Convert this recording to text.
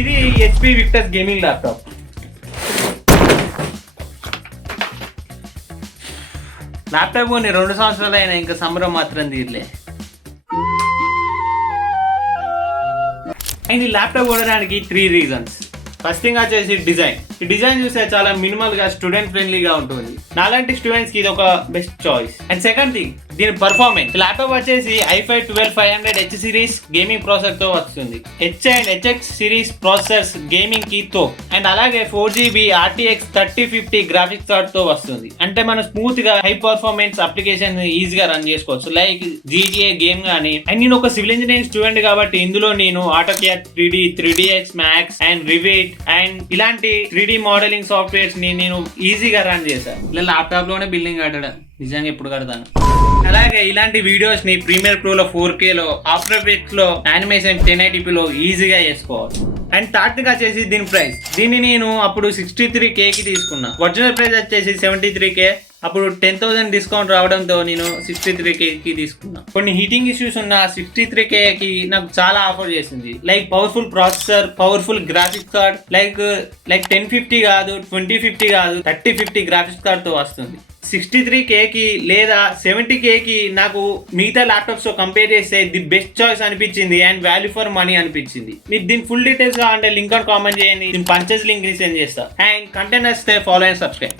ఇది HP Victus gaming laptop. Laptop కొన్ని 2 సంవత్సరాలు అయినా ఇంకా సంబరం మాత్రం తీరలే. అండ్ ఈ ల్యాప్టాప్ కొనడానికి 3 రీజన్స్. ఫస్ట్ థింగ్ వచ్చేసి డిజైన్. ఈ డిజైన్ చూస్తే చాలా మినిమల్ గా స్టూడెంట్ ఫ్రెండ్లీగా ఉంటుంది. నాలాంటి స్టూడెంట్స్ కి ఇది ఒక best choice. And second thing దీని పర్ఫార్మెన్స్. ల్యాప్టాప్ వచ్చేసి i5 12500H series gaming processor తో వస్తుంది. H and HX series processors gaming కి తో అండ్ అలాగే 4GB RTX 3050 గ్రాఫిక్స్ కార్డ్ తో వస్తుంది. అంటే మనం స్మూత్ గా హై పర్ఫార్మెన్స్ అప్లికేషన్ ఈజీగా రన్ చేసుకోవచ్చు, లైక్ GTA గేమ్ గానీ. అండ్ నేను ఒక సివిల్ ఇంజనీరింగ్ స్టూడెంట్ కాబట్టి ఇందులో నేను AutoCAD 3D, 3ds Max and Revit and ఇలాంటి 3D మోడలింగ్ సాఫ్ట్వేర్స్ ని నేను ఈజీగా రన్ చేశాను. ఇలా ల్యాప్టాప్ లోనే బిల్డింగ్ కట్టడం నిజంగా ఎప్పుడు కడతాను. అలాగే ఇలాంటి వీడియోస్ ని ప్రీమియర్ ప్రో లో 4K లో, ఆఫ్టర్ ఎఫెక్ట్స్ లో, యానిమేషన్ 1080p లో ఈజీగా చేసుకోవచ్చు. అండ్ థర్డ్ గా వచ్చేసి దీని ప్రైస్. దీన్ని నేను అప్పుడు 63K కి తీసుకున్నా. ఒరిజినల్ ప్రైస్ వచ్చేసి 73K. అప్పుడు 10,000 డిస్కౌంట్ రావడంతో నేను 63K కి తీసుకున్నా. కొన్ని హీటింగ్ ఇష్యూస్ ఉన్న 63K కి నాకు చాలా ఆఫర్ చేసింది, like powerful processor, powerful graphics card, like 1050 కాదు, 2050 కాదు, 3050 గ్రాఫిక్స్ కార్డ్ తో వస్తుంది. 63K కి లేదా 70K కి నాకు మిగతా ల్యాప్టాప్స్ తో కంపేర్ చేస్తే ది బెస్ట్ చాయిస్ అనిపించింది అండ్ వాల్యూ ఫర్ మనీ అనిపించింది. మీకు దీని ఫుల్ డీటెయిల్స్ కావాలంటే లింక్ అని కామెంట్ చేయండి. దీని పర్చేస్ లింక్ ని సెండ్ చేస్తా. అండ్ కంటెంట్ వస్తే ఫాలో అండ్ సబ్స్క్రైబ్.